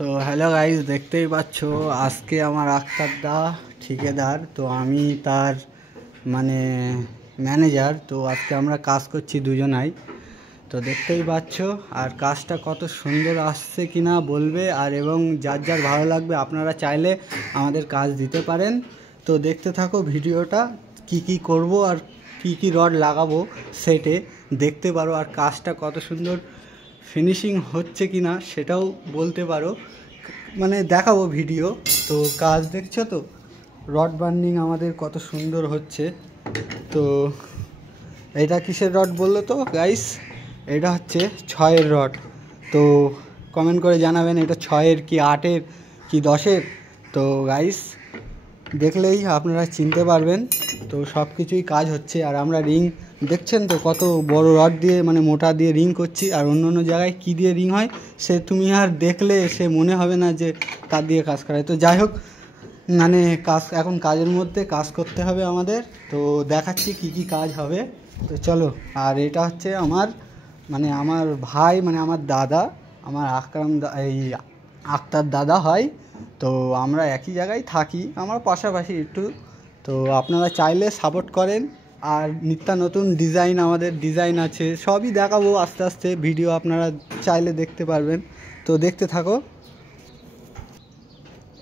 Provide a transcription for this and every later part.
তো hello guys, দেখতেই পাচ্ছ আজকে আমার আক্তারদা ঠিকাদার, তো আমি তার মানে ম্যানেজার। তো আজকে আমরা কাজ করছি দুজনাই, তো দেখতেই পাচ্ছ। আর কাজটা কত সুন্দর আসছে কিনা বলবে, আর এবং যার যার ভালো লাগবে আপনারা চাইলে আমাদের কাজ দিতে পারেন। তো দেখতে থাকো ভিডিওটা, কি কি করব আর কি কি রড লাগাবো সেটে দেখতে পারো, আর কাজটা কত সুন্দর ফিনিশিং হচ্ছে কিনা সেটাও বলতে পারো, মানে দেখাবো ভিডিও। তো কাজ দেখছো তো, রড বার্নিং আমাদের কত সুন্দর হচ্ছে। তো এটা কিসের রড বললো তো গাইস? এটা হচ্ছে 6-এর রড। তো কমেন্ট করে জানাবেন এটা 6-এর কি 8-এর কি 10-এর। তো গাইস দেখলেই আপনারা চিনতে পারবেন। তো সব কিছুই কাজ হচ্ছে, আর আমরা রিং দেখছেন তো কত বড় রড দিয়ে, মানে মোটা দিয়ে রিং করছি। আর অন্য অন্য জায়গায় কী দিয়ে রিং হয় সে তুমি আর দেখলে সে মনে হবে না যে তার দিয়ে কাজ করায়। তো যাই হোক, মানে কাজ এখন কাজের মধ্যে কাজ করতে হবে আমাদের। তো দেখাচ্ছি কি কি কাজ হবে, তো চলো। আর এটা হচ্ছে আমার মানে আমার ভাই, মানে আমার দাদা, আমার এই আক্তার দাদা হয়। তো আমরা একই জায়গায় থাকি, আমরা পাশাপাশি একটু। তো আপনারা চাইলে সাপোর্ট করেন, আর নিত্য নতুন ডিজাইন, আমাদের ডিজাইন আছে, সবই দেখাবো আস্তে আস্তে। ভিডিও আপনারা চাইলে দেখতে পারবেন, তো দেখতে থাকো।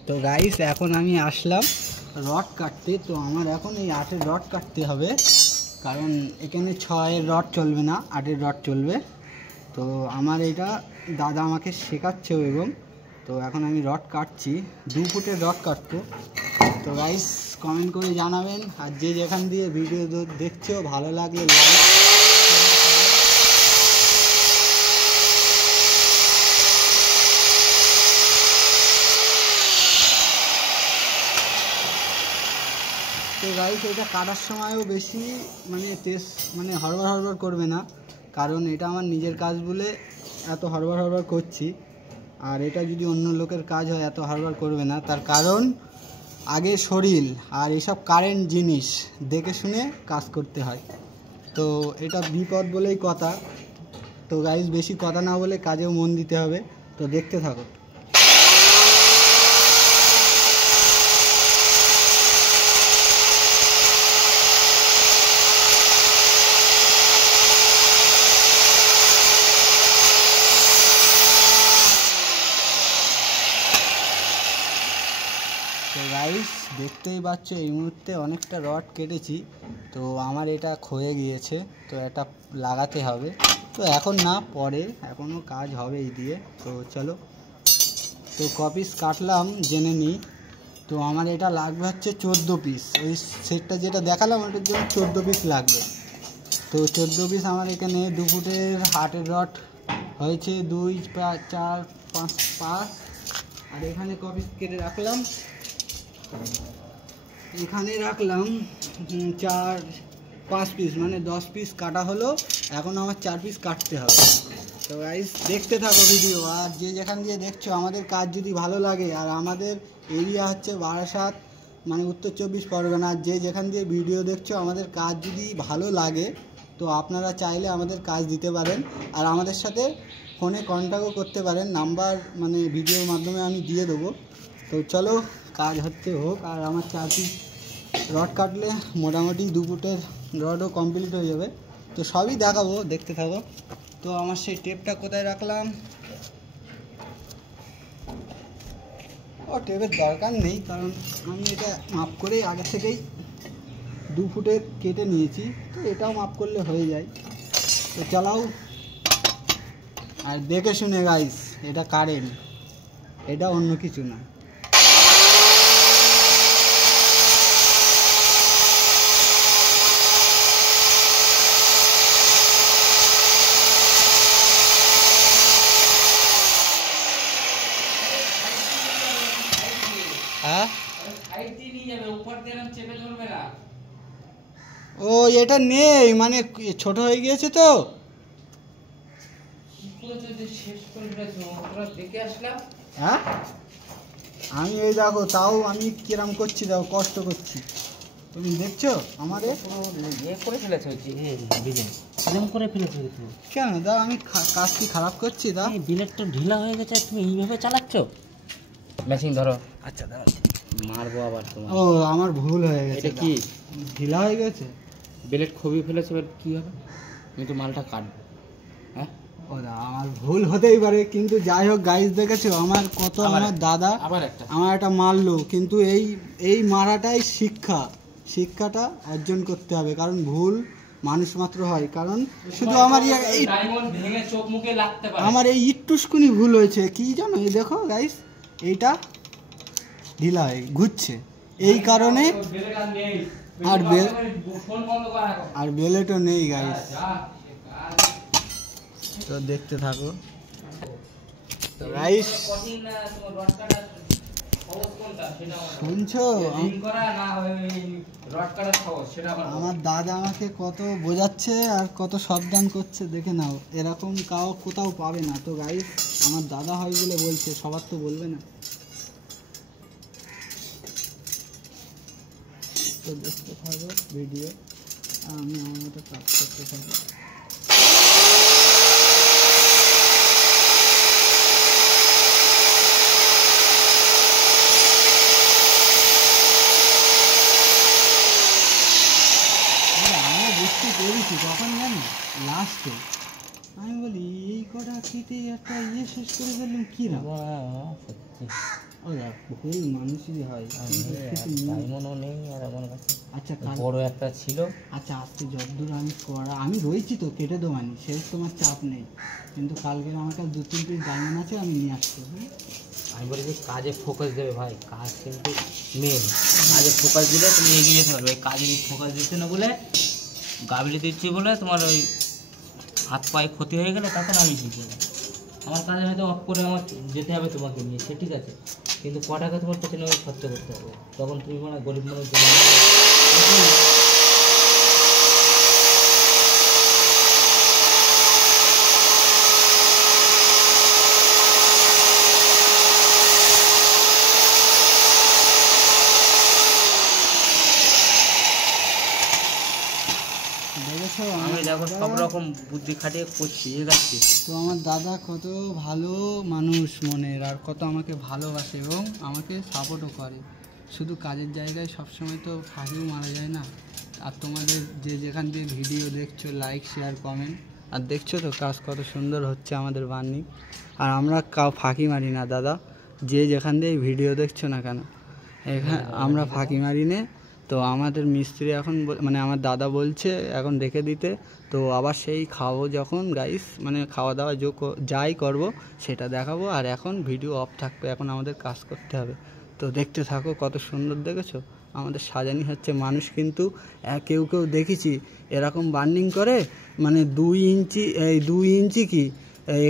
তো গাইস এখন আমি আসলাম রড কাটতে। তো আমার এখন এই 8-এর রড কাটতে হবে, কারণ এখানে 6-এর রড চলবে না, 8-এর রড চলবে। তো আমার এটা দাদা আমাকে শেখাচ্ছে, এবং তো এখন আমি রড কাটছি, 2 ফুটের রড কাটবো। তো গাইস কমেন্ট করে জানাবেন, আর যে যেখান দিয়ে ভিডিও দেখছো ভালো লাগলে লাইক। তো গাইস এটা কাটার সময়ও বেশি মানে হড়বড় করবে না, কারণ এটা আমার নিজের কাজ বলে এত হড়বড় করছি। আর এটা যদি অন্য লোকের কাজ হয় এত হড়বড় করবে না, তার কারণ আগে শরীর আর এসব কারেন্ট জিনিস দেখে শুনে কাজ করতে হয়। তো এটা বিপদ বলেই কথা। তো গাইস বেশি কথা না বলে কাজেও মন দিতে হবে, তো দেখতে থাকো। তো গাইস দেখতেই পাচ্ছ এই মুহূর্তে অনেকটা রড কেটেছি। তো আমার এটা ক্ষয়ে গিয়েছে, তো এটা লাগাতে হবে। তো এখন না, পরে, এখনও কাজ হবে এই দিয়ে। তো চলো, তো কপিস কাটলাম জেনে নিই। তো আমার এটা লাগবে হচ্ছে 14 পিস। ওই সেটটা যেটা দেখালাম ওটার জন্য 14 পিস লাগবে। তো 14 পিস আমার এখানে 2 ফুটের 8-এর রড হয়েছে 2, 4, 5। আর এখানে কপিস কেটে রাখলাম, এখানে রাখলাম 4-5 পিস, মানে 10 পিস কাটা হলো। এখন আমার 4 পিস কাটতে হবে। তো গাইস দেখতে থাকো ভিডিও, আর যে যেখান দিয়ে দেখছো আমাদের কাজ যদি ভালো লাগে, আর আমাদের এরিয়া হচ্ছে বারাসাত, মানে উত্তর 24 পরগনা। যে যেখান দিয়ে ভিডিও দেখছো আমাদের কাজ যদি ভালো লাগে, তো আপনারা চাইলে আমাদের কাজ দিতে পারেন, আর আমাদের সাথে ফোনে কন্ট্যাক্টও করতে পারেন। নাম্বার মানে ভিডিওর মাধ্যমে আমি দিয়ে দেবো। তো চলো কাজ হচ্ছে হোক। আর আমার 4 পিস রড কাটলে মোটামুটি 2 ফুটের রডও কমপ্লিট হয়ে যাবে। তো সবই দেখাবো, দেখতে থাকো। তো আমার সেই টেপটা কোথায় রাখলাম? ও টেপের দরকার নেই, কারণ আমি এটা মাপ করে আগে থেকেই 2 ফুটের কেটে নিয়েছি। তো এটাও মাপ করলে হয়ে যায়। তো চালাও, আর দেখে শুনে গাইস, এটা কারেন্ট, এটা অন্য কিছু না। হ্যাঁ, ও এটা নেই, মানে ছোট হয়ে গিয়েছে। তো হ্যাঁ, আমি এই দেখো, তাও আমি কিরম করছি, দেখো কষ্ট করছি। তুমি দেখছো আমারে করে ফেলেছে এরকম করে ফেলেছে তো। কেন দা আমি কাজ কি খারাপ করছি দা? বিলেটটা ঢিলা হয়ে গেছে, তুমি এইভাবে চালাচ্ছ। মেশিন ধরো। আচ্ছা দাও, মারবো আবার তোমার। ও আমার ভুল হয়ে গেছে। এটা কি ঢিলা হয়ে গেছে? বিলেট খুবই ফেলেছে, এবার কী হবে? আমি তো মালটা কাটবো। হ্যাঁ ও দা আমার ভুল হতেই পারে, কিন্তু যাই হোক গাইস দেখেছো আমার কত, আমার দাদা আমার একটা মারলো, কিন্তু এই মারাটাই শিক্ষাটা অর্জন করতে হবে, কারণ ভুল মানুষ মাত্র হয়। কারণ শুধু আমার এই ইট্টুসকুনি ভুল হয়েছে, কি জানো এই দেখো গাইস এইটা ঢিলা হয়ে ঘুরছে এই কারণে, আর বেলেটও নেই গাইস। তো দেখতে থাকো। তো গাইস শুনছো আমার দাদা আমাকে কত বোঝাচ্ছে আর কত সাবধান করছে, দেখে নাও। এরকম কোথাও পাবে না। তো গাইস আমার দাদা হয় বলে বলছে, সবার তো বলবে না। তো দেখতে থাকো ভিডিও, আমি আমার মতো কাজ করতে থাকি। বুঝতে পেরেছি কখন জানো, লাস্টে আমি বলি এই কটা কেটে একটা শেষ করে ফেললাম কি না। ও দেখ ভুল মানুষই হয়, নেই আর আমার কাছে। আচ্ছা বড় একটা ছিল। আচ্ছা আজকে যতদূর আমি রয়েছি তো কেটে দেবো, আমি সে তোমার চাপ নেই, কিন্তু কালকে আমার কাছে 2-3 পিস ডায়মন্ড আছে, আমি নিয়ে আসবো। আমি বলি যে কাজে ফোকাস দেবে ভাই, কাজ কিন্তু মেন। কাজে ফোকাস দিলে তুমি এগিয়ে যেতে পারবে। কাজে ফোকাস দিচ্ছে না বলে, গাবলি দিচ্ছি বলে তোমার ওই হাত পায়ে ক্ষতি হয়ে গেলে তখন আমি কী করবো? আমার কাজে হয়তো অফ করে আমার যেতে হবে তোমাকে নিয়ে, সে ঠিক আছে, কিন্তু ক টাকা তোমার পেছনে খরচা করতে হবে। তখন তুমি মানে গরিব মানুষ আমি দেখো সব রকম বুদ্ধি খাটিয়ে করছি, এগাচ্ছি। তো আমার দাদা কত ভালো মানুষ মনের, আর কত আমাকে ভালোবাসে এবং আমাকে সাপোর্টও করে। শুধু কাজের জায়গায় সবসময় তো ফাঁকিও মারা যায় না। আর তোমাদের যেখান দিয়ে ভিডিও দেখছো, লাইক শেয়ার কমেন্ট, আর দেখছো তো কাজ কত সুন্দর হচ্ছে আমাদের বার্নিং। আর আমরা ফাঁকি মারি না দাদা, যেখান দিয়ে ভিডিও দেখছো না কেন, এখানে আমরা ফাঁকি মারি না। তো আমাদের মিস্ত্রি এখন মানে আমার দাদা বলছে এখন রেখে দিতে, তো আবার সেই খাবো যখন গাইস, মানে খাওয়া দাওয়া যাই করব সেটা দেখাবো। আর এখন ভিডিও অফ থাকবে, এখন আমাদের কাজ করতে হবে। তো দেখতে থাকো কত সুন্দর দেখেছো আমাদের সাজানি হচ্ছে। মানুষ কিন্তু কেউ দেখেছি এরকম বার্নিং করে, মানে 2 ইঞ্চি কি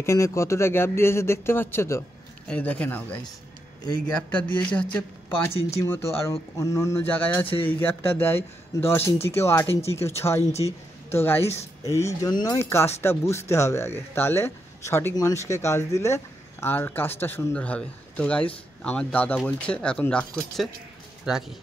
এখানে কতটা গ্যাপ দিয়েছে দেখতে পাচ্ছ তো, এই দেখে নাও গাইস, এই গ্যাপটা দিয়েছে হচ্ছে 5 ইঞ্চি মতো, আর অন্য জায়গায় আছে এই গ্যাপটা দেয় 10 ইঞ্চি, কেউ 8 ইঞ্চি, কেউ 6 ইঞ্চি। তো গাইস এই জন্যই কাজটা বুঝতে হবে আগে, তাহলে সঠিক মানুষকে কাজ দিলে আর কাজটা সুন্দর হবে। তো গাইস আমার দাদা বলছে এখন রাগ করছে, রাখি।